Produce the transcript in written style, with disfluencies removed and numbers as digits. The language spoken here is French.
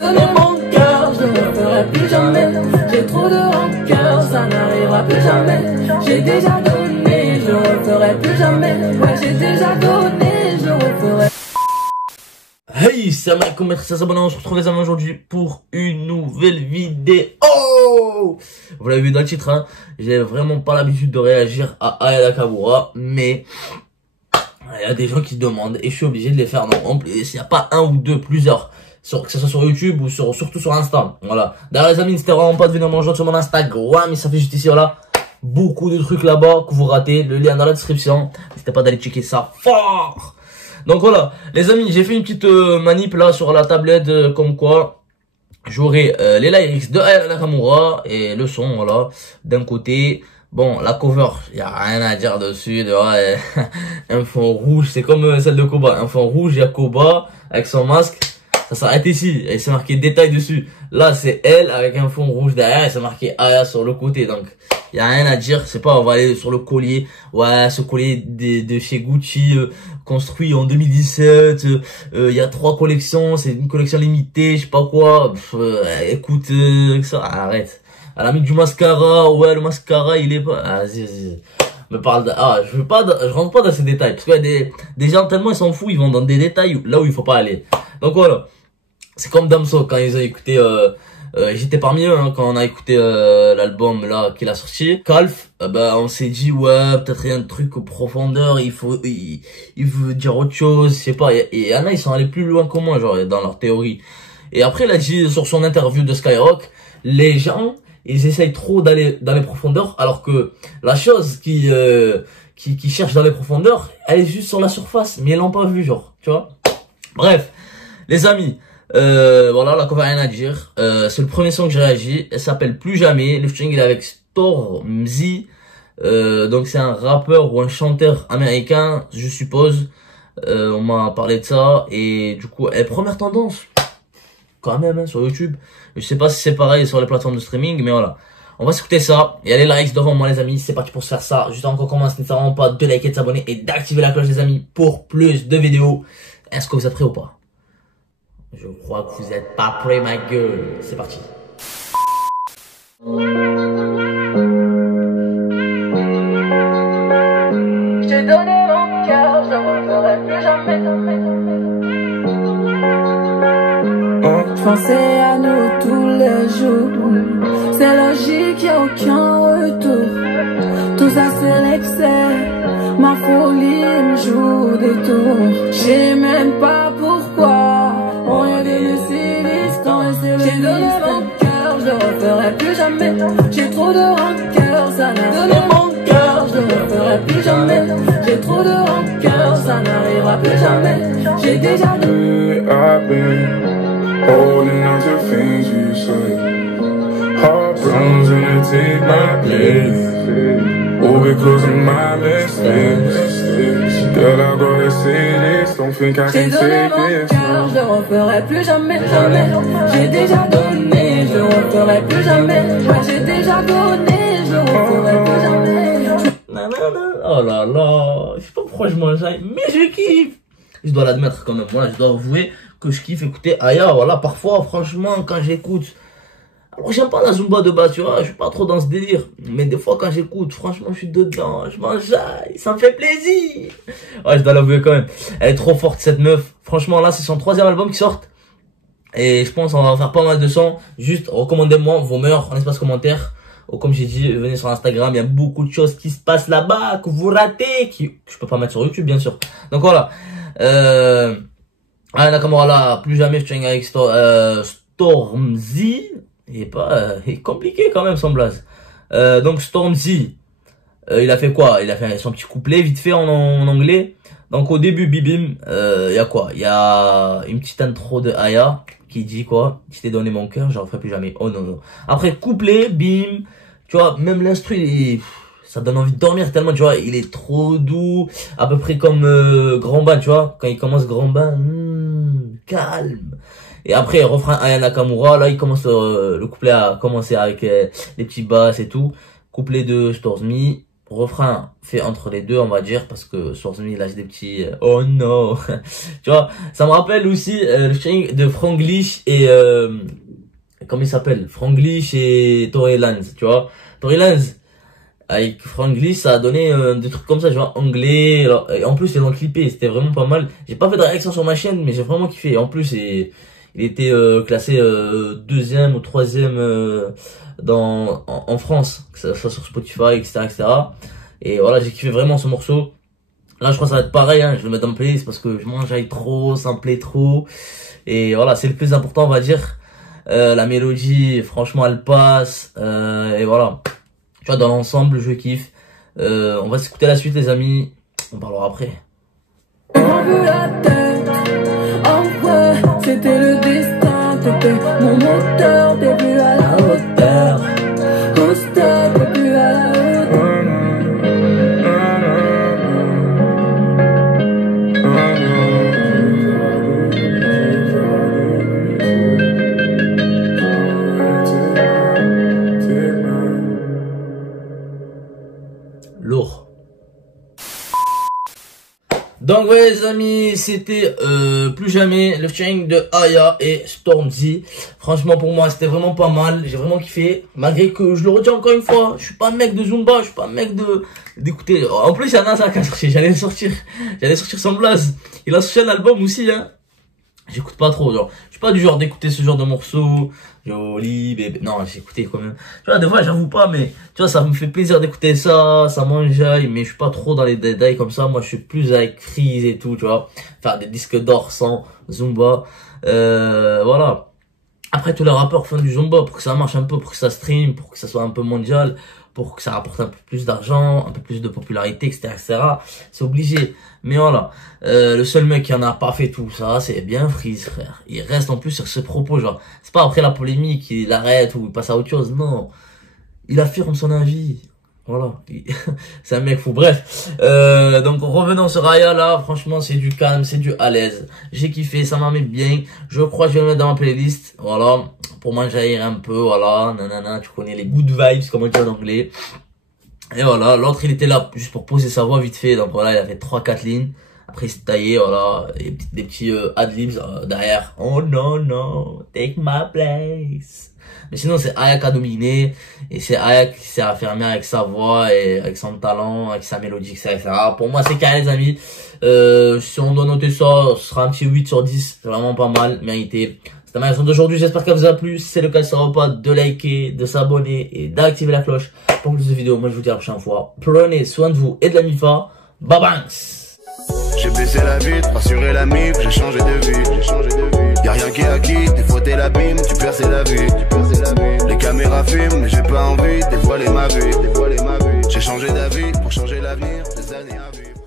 Donner mon cœur, je ne le ferai plus jamais. J'ai trop de rancœur, ça n'arrivera plus jamais. J'ai déjà donné, je ne le ferai plus jamais. Ouais, j'ai déjà donné, je le referai. Hey, salam alaikum, merci à s'abonner, on se retrouve les amis aujourd'hui pour une nouvelle vidéo. Oh, vous l'avez vu dans le titre, hein, j'ai vraiment pas l'habitude de réagir à Aya Nakamura, mais il y a des gens qui demandent et je suis obligé de les faire. Non, en plus, il n'y a pas un ou deux, plusieurs, que ce soit sur YouTube ou surtout sur Insta. Voilà. D'ailleurs les amis, n'hésitez vraiment pas de venir me rejoindre sur mon Instagram, il s'affiche juste ici, voilà. Beaucoup de trucs là-bas que vous ratez, le lien dans la description. N'hésitez pas d'aller checker ça fort. Donc voilà, les amis, j'ai fait une petite manip là sur la tablette, comme quoi j'aurai les lyrics de Aya Nakamura et le son, voilà, d'un côté. Bon, la cover, y a rien à dire dessus, ouais, un fond rouge, c'est comme celle de Koba, un fond rouge, il y a Koba avec son masque, ça s'arrête ici, et c'est marqué détail dessus. Là, c'est elle avec un fond rouge derrière, et c'est marqué Aya sur le côté, donc y a rien à dire, c'est pas, on va aller sur le collier, ouais, ce collier de chez Gucci, construit en 2017, y a 3 collections, c'est une collection limitée, je sais pas quoi, écoute, ça, arrête. Elle a mis du mascara, ouais, le mascara, il est pas, vas-y. Me parle de, je rentre pas dans ces détails, parce qu'il y a des gens tellement ils s'en foutent, ils vont dans des détails là où il faut pas aller. Donc voilà. C'est comme Damso, quand ils ont écouté, j'étais parmi eux, hein, quand on a écouté, l'album, là, qu'il a sorti. Calf, on s'est dit, ouais, peut-être il y a un truc au profondeur, il veut dire autre chose, je sais pas. Et y en a, ils sont allés plus loin que moi, genre, dans leur théorie. Et après, il a dit, sur son interview de Skyrock, les gens, ils essayent trop d'aller dans les profondeurs, alors que la chose qui cherche dans les profondeurs, elle est juste sur la surface, mais ils l'ont pas vu, genre, tu vois. Bref, les amis, voilà, la cover, rien à dire. C'est le premier son que j'ai réagi, elle s'appelle Plus Jamais, le featuring il est avec Stormzy, donc c'est un rappeur ou un chanteur américain, je suppose. On m'a parlé de ça, et du coup, première tendance, quand même, hein, sur YouTube. Je sais pas si c'est pareil sur les plateformes de streaming, mais voilà. On va s'écouter ça. Il y a les likes devant moi, les amis. C'est parti pour se faire ça. Juste avant qu'on commence, n'hésitez vraiment pas de liker, de s'abonner et d'activer la cloche, les amis, pour plus de vidéos. Est-ce que vous êtes prêts ou pas? Je crois que vous êtes pas prêts, ma gueule. C'est parti. J'ai donné mon cœur, je ne le ferai plus jamais. Je pensais à nous tous les jours. C'est logique, y'a aucun retour. Tout ça c'est l'excès. Ma folie me joue des tours. Je sais même pas pourquoi. On rien décide l'histoire et c'est le J'ai donné mon cœur, je le referai plus jamais. J'ai trop de rancœur, ça n'a donné mon cœur, je le referai plus jamais. J'ai trop de rancœur, ça n'arrivera plus jamais. J'ai déjà holding on to things you say. Heart runs and they take my place. Oh, because of my mistakes. Girl, I gotta say this. Don't think I can take this. Je le referai plus jamais, jamais. J'ai déjà donné, je le referai plus jamais. Ouais, j'ai déjà donné, je le referai plus jamais. Oh là là, je sais pas pourquoi je mange, mais je kiffe. Je dois l'admettre quand même, voilà, je dois avouer que je kiffe écouter Aya, voilà, parfois, franchement, quand j'écoute, alors j'aime pas la Zumba de base, tu vois, je suis pas trop dans ce délire, mais des fois quand j'écoute, franchement, je suis dedans, je m'enjaille, ça me fait plaisir. Ouais, je dois l'avouer quand même, elle est trop forte cette meuf, franchement, là, c'est son 3e album qui sort, et je pense qu'on va en faire pas mal de sons, juste recommandez-moi vos meilleurs en espace commentaire, ou comme j'ai dit, venez sur Instagram, il y a beaucoup de choses qui se passent là-bas, que vous ratez, que je peux pas mettre sur YouTube, bien sûr. Donc voilà, Aya Nakamura là, plus jamais featuring avec Stormzy, et pas, est compliqué quand même son blaze. Donc Stormzy, il a fait quoi? Il a fait son petit couplet vite fait en anglais. Donc au début, bibim, il y a quoi? Il y a une petite intro de Aya qui dit quoi? Je t'ai donné mon cœur, j'en referai plus jamais. Oh non non. Après couplet, bim, tu vois, même l'instru, ça donne envie de dormir tellement, tu vois, il est trop doux, à peu près comme Grand Bain, tu vois, quand il commence Grand Bain, calme. Et après, refrain Aya Nakamura, là, il commence, le couplet a commencé avec les petits basses et tout. Couplet de Stormzy, refrain fait entre les deux, on va dire, parce que Swarzone il lâche des petits oh no. Tu vois, ça me rappelle aussi le featuring de Franglish et comment il s'appelle, Franglish et Tory Lanez, tu vois. Tory Lanez avec Franglish, ça a donné des trucs comme ça, tu vois, anglais. Alors, et en plus ils l'ont clippé, c'était vraiment pas mal. J'ai pas fait de réaction sur ma chaîne, mais j'ai vraiment kiffé. En plus il était classé deuxième ou troisième en France, que ça soit sur Spotify, etc. Et voilà, j'ai kiffé vraiment ce morceau. Là, je crois que ça va être pareil, hein. Je vais le mettre dans le playlist parce que je m'enjaille trop, ça me plaît trop. Et voilà, c'est le plus important, on va dire. La mélodie, franchement, elle passe. Et voilà. Tu vois, dans l'ensemble, je kiffe. On va s'écouter la suite, les amis. On parlera après. C'était le destin, t'étais mon moteur, t'es plus à la hauteur. Coaster, t'es plus à la hauteur. Lourd. Donc ouais les amis, c'était plus jamais le featuring de Aya et Stormzy. Franchement pour moi c'était vraiment pas mal, j'ai vraiment kiffé. Malgré que je le retiens encore une fois, je suis pas un mec de Zumba, je suis pas un mec d'écouter. En plus il y en a ça qui a sorti, j'allais sortir sans blaze. Il a sorti un album aussi hein. J'écoute pas trop, genre, je suis pas du genre d'écouter ce genre de morceaux, joli, bébé, non, j'ai écouté quand même, tu vois, des fois, j'avoue pas, mais, tu vois, ça me fait plaisir d'écouter ça, ça m'enjaille, mais je suis pas trop dans les détails comme ça, moi, je suis plus avec Freeze et tout, tu vois, faire des disques d'or sans Zumba, voilà. Après, tous les rappeurs font du Zumba pour que ça marche un peu, pour que ça stream, pour que ça soit un peu mondial, pour que ça rapporte un peu plus d'argent, un peu plus de popularité, etc. C'est obligé. Mais voilà, le seul mec qui en a pas fait tout ça, c'est bien Freeze, frère. Il reste en plus sur ses propos, genre, c'est pas après la polémique, il arrête ou il passe à autre chose, non. Il affirme son avis. Voilà, c'est un mec fou. Bref, donc revenons sur Aya là, franchement c'est du calme, c'est du à l'aise. J'ai kiffé, ça m'a mis bien. Je crois que je vais le mettre dans ma playlist, voilà, pour m'enjaillir un peu, voilà, nanana, tu connais les good vibes comme on dit en anglais. Et voilà, l'autre il était là juste pour poser sa voix vite fait, donc voilà, il a fait 3-4 lignes. Après il s'est taillé, voilà, et des petits ad-libs derrière. Oh non, non, take my place. Mais sinon c'est Aya qui a dominé, et c'est Aya qui s'est affirmé avec sa voix et avec son talent, avec sa mélodie, etc. Pour moi c'est carré les amis. Si on doit noter ça, ce sera un petit 8 sur 10, c'est vraiment pas mal, mérité. C'était ma leçon d'aujourd'hui, j'espère qu'elle vous a plu. Si c'est le cas, n'hésitez pas de liker, de s'abonner et d'activer la cloche pour plus de vidéos. Moi je vous dis à la prochaine fois. Prenez soin de vous et de la MIFA. Bye bye. J'ai baissé la vitre, rassuré la mif, j'ai changé de vie. Y'a rien qui est acquis, des fois t'es l'abîme, tu perds c'est la vie. Les caméras filment, mais j'ai pas envie de dévoiler ma vie. J'ai changé d'avis pour changer l'avenir, des années à vivre.